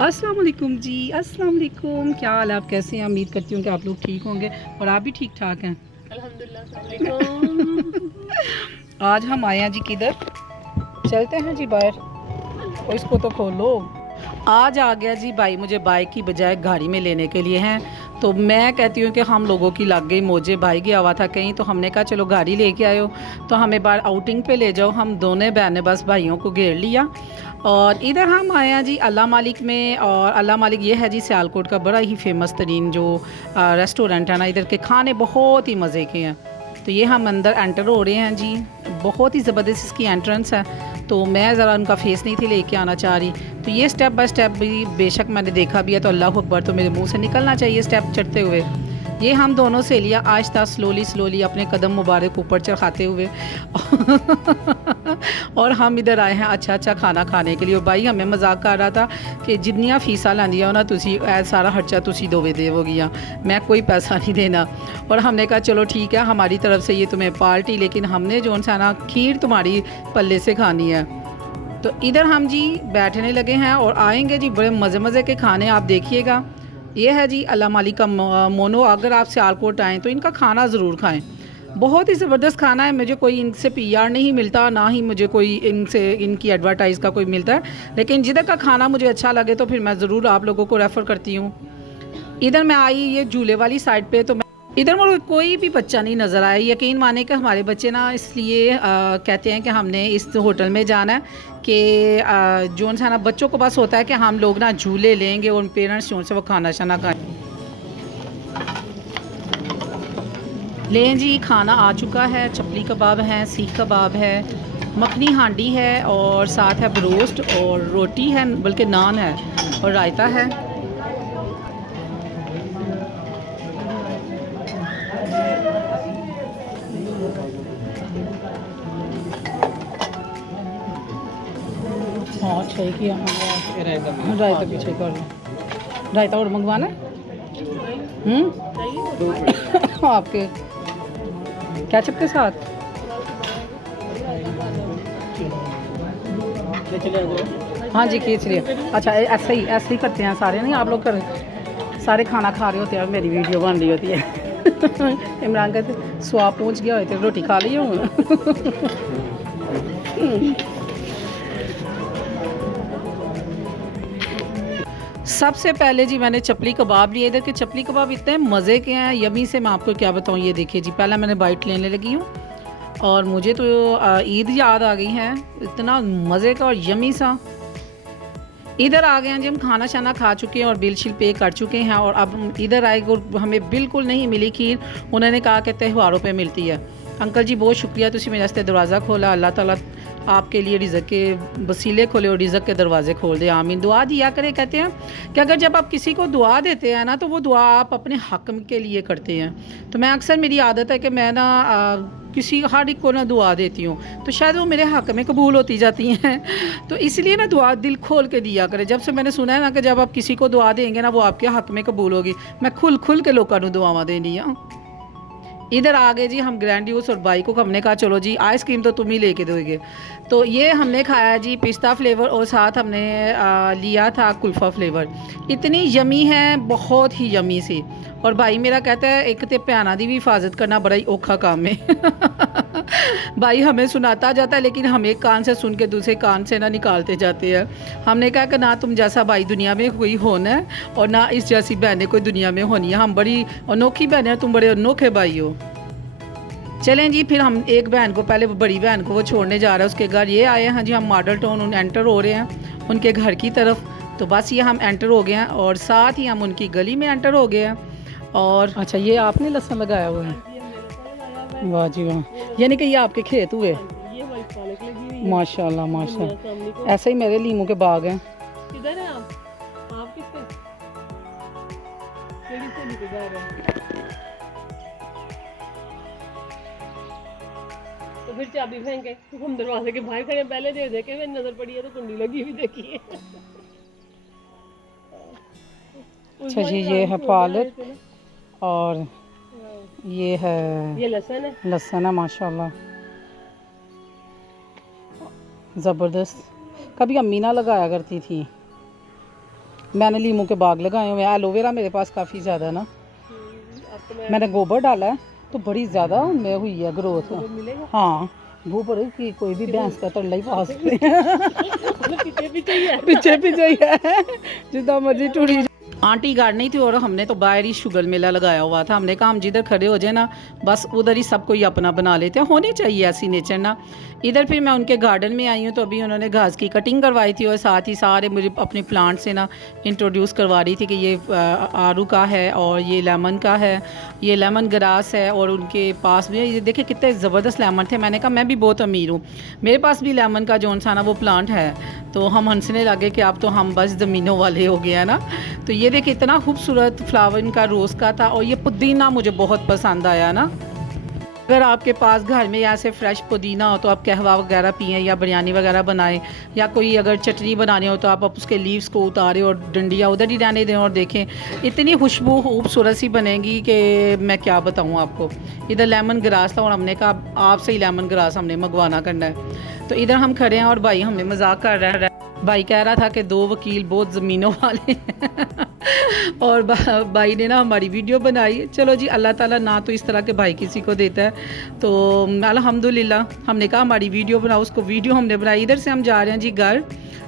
अस्सलाम वालेकुम जी। अस्सलाम वालेकुम। क्या हाल है, आप कैसे हैं? उम्मीद करती हूँ कि आप लोग ठीक होंगे और आप भी ठीक ठाक हैं। अल्हम्दुलिल्लाह। अस्सलाम वालेकुम। आज हम आए हैं जी किधर, चलते हैं जी बाहर। और इसको तो खोलो। आज आ गया जी भाई मुझे बाइक की बजाय गाड़ी में लेने के लिए हैं। तो मैं कहती हूँ कि हम लोगों की लग गई मौजे। भाई गया हुआ था कहीं, तो हमने कहा चलो गाड़ी लेके आए हो तो हमें बाहर आउटिंग पे ले जाओ। हम दोनों बहन ने बस भाइयों को घेर लिया और इधर हम आए हैं जी अल्लाह मालिक में। और अल्लाह मालिक ये है जी सियालकोट का बड़ा ही फेमस तरीन जो रेस्टोरेंट है ना, इधर के खाने बहुत ही मज़े के हैं। तो ये हम अंदर एंटर हो रहे हैं जी। बहुत ही ज़बरदस्त इसकी एंट्रेंस है। तो मैं ज़रा उनका फेस नहीं थी लेके आना चाह रही। तो ये स्टेप बाय स्टेप भी बेशक मैंने देखा भी है, तो अल्लाह अकबर तो मेरे मुंह से निकलना चाहिए स्टेप चढ़ते हुए। ये हम दोनों सहेलियाँ आहिस्ता स्लोली अपने कदम मुबारक ऊपर चढ़ाते हुए और हम इधर आए हैं अच्छा अच्छा खाना खाने के लिए। और भाई हमें मजाक कर रहा था कि जितनियाँ फीसा लैंदियां ना तुसी सारा खर्चा तुसी दोवे देवोगियाँ, मैं कोई पैसा नहीं देना। और हमने कहा चलो ठीक है, हमारी तरफ से ये तुम्हें पार्टी, लेकिन हमने जो सा ना खीर तुम्हारी पल्ले से खानी है। तो इधर हम जी बैठने लगे हैं और आएंगे जी बड़े मज़े मज़े के खाने, आप देखिएगा। ये है जी अल्लाह मालिक का मोनो। अगर आप सियालकोट आएँ तो इनका खाना ज़रूर खाएं। बहुत ही ज़बरदस्त खाना है। मुझे कोई इनसे पीआर नहीं मिलता, ना ही मुझे कोई इनसे इनकी एडवर्टाइज़ का कोई मिलता है, लेकिन जिधर का खाना मुझे अच्छा लगे तो फिर मैं ज़रूर आप लोगों को रेफ़र करती हूँ। इधर मैं आई ये झूले वाली साइड पे, तो मैं इधर मुझे कोई भी बच्चा नहीं नज़र आया। यकीन माने कि हमारे बच्चे ना इसलिए कहते हैं कि हमने इस होटल में जाना है कि जो सा ना बच्चों को बस होता है कि हम लोग ना झूले लेंगे और पेरेंट्स जो से वो खाना शाना खाएं। लें जी, खाना आ चुका है। चपली कबाब है, सीख कबाब है, मखनी हांडी है और साथ है ब्रोस्ट और रोटी है, बल्कि नान है और रायता है। हाँ अच्छा ही किया। रायता पीछे कर लो। रायता और मंगवाना है? आपके केचप के साथ? हाँ जी खींच लिए। अच्छा ऐसे ही करते हैं सारे, नहीं आप लोग कर सारे खाना खा रहे होते हैं और मेरी वीडियो बन रही होती है। इमरान कहते स्वाद पहुँच गया होते रोटी खा ली हूँ। सबसे पहले जी मैंने चपली कबाब लिए। इधर के चपली कबाब इतने मज़े के हैं, यमी से मैं आपको क्या बताऊँ। ये देखिए जी, पहला मैंने बाइट लेने लगी हूँ और मुझे तो ईद याद आ गई है। इतना मज़े का और यमी सा। इधर आ गए हैं जी, हम खाना शाना खा चुके हैं और बिल शिल पे कर चुके हैं। और अब हम इधर आए और हमें बिल्कुल नहीं मिली खीर। उन्होंने कहा कि त्योहारों पे मिलती है। अंकल जी बहुत शुक्रिया, तुसी मेरे वास्ते दरवाज़ा खोला। अल्लाह ताला आपके लिए रिज़्क़ के वसीले खोले और रिज़्क़ के दरवाजे खोल दे। आमीन। दुआ दिया करे। कहते हैं कि अगर जब आप किसी को दुआ देते हैं ना, तो वो दुआ आप अपने हक़ के लिए करते हैं। तो मैं अक्सर, मेरी आदत है कि मैं ना किसी हर एक को ना दुआ देती हूँ, तो शायद वो मेरे हक़ में कबूल होती जाती हैं। तो इसलिए ना दुआ दिल खोल के दिया करे। जब से मैंने सुना है ना कि जब आप किसी को दुआ देंगे ना, वो आपके हक़ में कबूल होगी, मैं खुल के लोगों को दुआवां देनी है। इधर आ गए जी हम ग्रैंड यूस और बाई को हमने कहा चलो जी आइसक्रीम तो तुम ही लेके दोगे। तो ये हमने खाया जी पिस्ता फ्लेवर और साथ हमने लिया था कुल्फ़ा फ्लेवर। इतनी यमी है, बहुत ही यमी सी। और भाई मेरा कहता है एक तो भैनों की भी हिफाजत करना बड़ा ही औखा काम है। भाई हमें सुनाता जाता है, लेकिन हम एक कान से सुन के दूसरे कान से ना निकालते जाते हैं। हमने कहा कि ना तुम जैसा भाई दुनिया में कोई होना है और ना इस जैसी बहनें कोई दुनिया में होनी है। हम बड़ी अनोखी बहनें हैं, तुम बड़े अनोखे भाई हो। चलें जी, फिर हम एक बहन को, पहले बड़ी बहन को वो छोड़ने जा रहा है उसके घर। ये आए हैं जी हम मॉडल टाउन एंटर हो रहे हैं उनके घर की तरफ। तो बस ये हम एंटर हो गए हैं और साथ ही हम उनकी गली में एंटर हो गए हैं। और अच्छा, ये आपने लहसुन लगाया हुआ है? वाह जी वाह, यानी कि ये आपके खेत हुए? माशाल्लाह माशाल्लाह। ऐसे ही मेरे लीमू के बाग हैं। किधर है आप किसके से जा रहे हैं? तो फिर चाबी फेंके हम दरवाजे के बाहर खड़े, पहले दे दे के नजर पड़ी है तो कुंडी लगी हुई देखी है। अच्छा जी, ये है पालक और ये है, ये लहसुन है माशाल्लाह ज़बरदस्त। कभी अम्मी ना लगाया करती थी। मैंने लीमू के बाग लगाए हुए हैं, एलोवेरा मेरे पास काफ़ी ज़्यादा ना, अब तो मैं मैंने गोबर डाला है तो बड़ी ज़्यादा उनमें हुई है ग्रोथ। वो मिलेगा हाँ गोबर कि कोई भी भैंस का तल्ला ही पा सकते पीछे पीछे ही है। पीछे पीछे ही है जितना मर्जी टूटी। आंटी गार्डनी थी और हमने तो बाहर ही शुगर मेला लगाया हुआ था। हमने कहा हम जिधर खड़े हो जाए ना बस उधर ही सब कोई अपना बना लेते हैं, होनी चाहिए ऐसी नेचर ना। इधर फिर मैं उनके गार्डन में आई हूँ तो अभी उन्होंने घास की कटिंग करवाई थी और साथ ही सारे मुझे अपने प्लांट से ना इंट्रोड्यूस करवा रही थी कि ये आड़ू का है और ये लेमन का है, ये लेमन ग्रास है। और उनके पास भी ये देखिए कितने ज़बरदस्त लेमन थे। मैंने कहा मैं भी बहुत अमीर हूँ, मेरे पास भी लेमन का जौन सा ना वो प्लांट है। तो हम हंसने लगे कि अब तो हम बस ज़मीनों वाले हो गए हैं ना। तो ये देखिए इतना खूबसूरत फ्लावर इनका रोज़ का था और ये पुदीना मुझे बहुत पसंद आया ना। अगर आपके पास घर में ऐसे फ्रेश पुदीना हो तो आप कहवा वगैरह पिएं या बिरयानी वगैरह बनाएं, या कोई अगर चटनी बनानी हो तो आप उसके लीव्स को उतारें और डंडियाँ उधर ही रहने दें और देखें इतनी खुशबू खूबसूरत सी बनेगी कि मैं क्या बताऊँ आपको। इधर लेमन ग्रास था और हमने कहा आपसे ही लेमन ग्रास हमने मंगवाना करना है। तो इधर हम खड़े हैं और भाई हमने मजाक कर रहा है, भाई कह रहा था कि 2 वकील बहुत ज़मीनों वाले हैं और भाई ने ना हमारी वीडियो बनाई। चलो जी अल्लाह ताला ना तो इस तरह के भाई किसी को देता है, तो अल्हम्दुलिल्लाह हमने कहा हमारी वीडियो बनाओ, उसको वीडियो हमने बनाई। इधर से हम जा रहे हैं जी घर,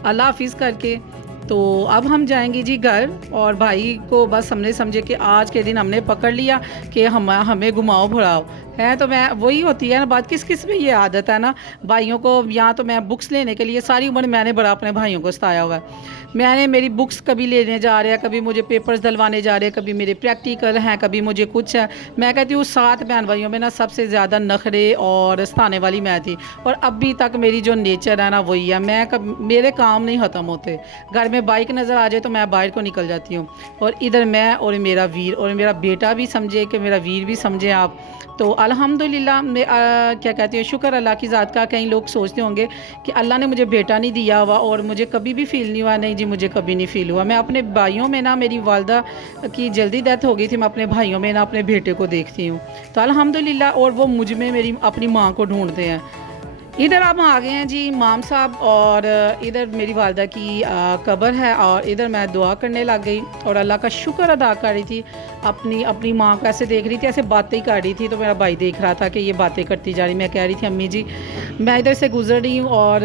अल्लाह हाफिज़ करके। तो अब हम जाएंगे जी घर और भाई को बस हमने समझे कि आज के दिन हमने पकड़ लिया कि हमें घुमाओ भराओ है। तो मैं वही होती है ना बात, किस किस में ये आदत है ना भाइयों को। यहाँ तो मैं बुक्स लेने के लिए सारी उम्र मैंने बड़ा अपने भाइयों को सताया हुआ है। मैंने मेरी बुक्स कभी लेने जा रहे हैं, कभी मुझे पेपर्स दिलवाने जा रहे हैं, कभी मेरे प्रैक्टिकल हैं, कभी मुझे कुछ है। मैं कहती हूँ 7 बहन भाइयों में ना सबसे ज़्यादा नखरे और सताने वाली मैं थी और अभी तक मेरी जो नेचर है ना वही है। मेरे काम नहीं ख़त्म होते। घर में बाइक नज़र आ जाए तो मैं बाहर को निकल जाती हूँ। और इधर मैं और मेरा वीर और मेरा बेटा भी समझे कि मेरा वीर भी समझे आप। तो अल्हम्दुलिल्लाह मैं क्या कहती हूँ शुक्र अल्लाह की ज़ात का। कई लोग सोचते होंगे कि अल्लाह ने मुझे बेटा नहीं दिया हुआ और मुझे कभी भी फ़ील नहीं हुआ। नहीं जी मुझे कभी नहीं फ़ील हुआ। मैं अपने भाइयों में ना, मेरी वालदा की जल्दी डेथ हो गई थी, मैं अपने भाइयों में ना अपने बेटे को देखती हूँ तो अल्हम्दुलिल्लाह। और वो मुझ में मेरी अपनी माँ को ढूंढते हैं। इधर अब आ गए हैं जी इमाम साहब और इधर मेरी वालदा की कब्र है और इधर मैं दुआ करने लग गई और अल्लाह का शुक्र अदा कर रही थी। अपनी माँ को ऐसे देख रही थी, ऐसे बातें ही कर रही थी। तो मेरा भाई देख रहा था कि ये बातें करती जा रही। मैं कह रही थी अम्मी जी मैं इधर से गुजर रही हूँ और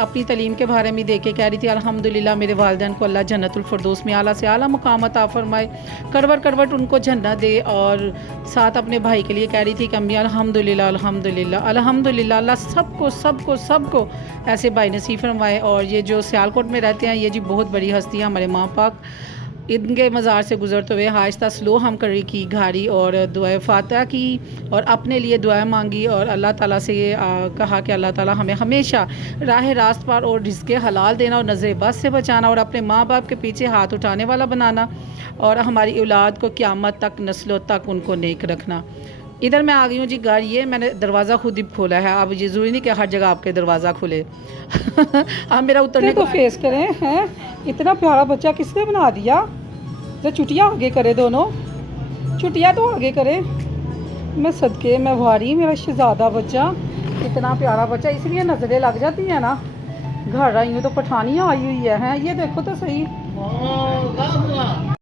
अपनी तलीम के बारे में देख के कह रही थी अल्हम्दुलिल्लाह मेरे वालिदैन को अल्लाह जन्नतुल फिरदौस में आला से आला मुकाम अता फरमाए, करवट करवट उनको जन्नत दे। और साथ अपने भाई के लिए कह रही थी कि अम्मी अल्हम्दुलिल्लाह अल्हम्दुलिल्लाह अल्हम्दुलिल्लाह अल्लाह सबको ऐसे भाई नसीब फरमाए। और ये जो सियालकोट में रहते हैं ये जी बहुत बड़ी हस्ती है हमारे माँ पाक, इनके मज़ार से गुजरते हुए आहिस्ता स्लो हम करी की घारी और दुआ फातह की और अपने लिए दुआ मांगी और अल्लाह ताला से कहा कि अल्लाह ताला हमें हमेशा राह रास्त पर और रिज़्क़े हलाल देना और नज़र बद से बचाना और अपने माँ बाप के पीछे हाथ उठाने वाला बनाना और हमारी औलाद को क़यामत तक नस्लों तक उनको नेक रखना। इधर मैं आ गई हूँ जी घर। ये मैंने दरवाज़ा खुद ही खोला है, अब ये ज़रूरी नहीं कि हर जगह आपके दरवाज़ा खुले आप मेरा उतरने को फेस करें हैं। इतना प्यारा बच्चा किसने बना दिया, जो चुटिया आगे करे, दोनों चुटिया तो आगे करे। मैं सदके मैं वारी मेरा शहज़ादा बच्चा, इतना प्यारा बच्चा, इसलिए नज़रें लग जाती हैं ना। घर आई हूँ तो पठानियाँ आई हुई है। ये देखो तो सही।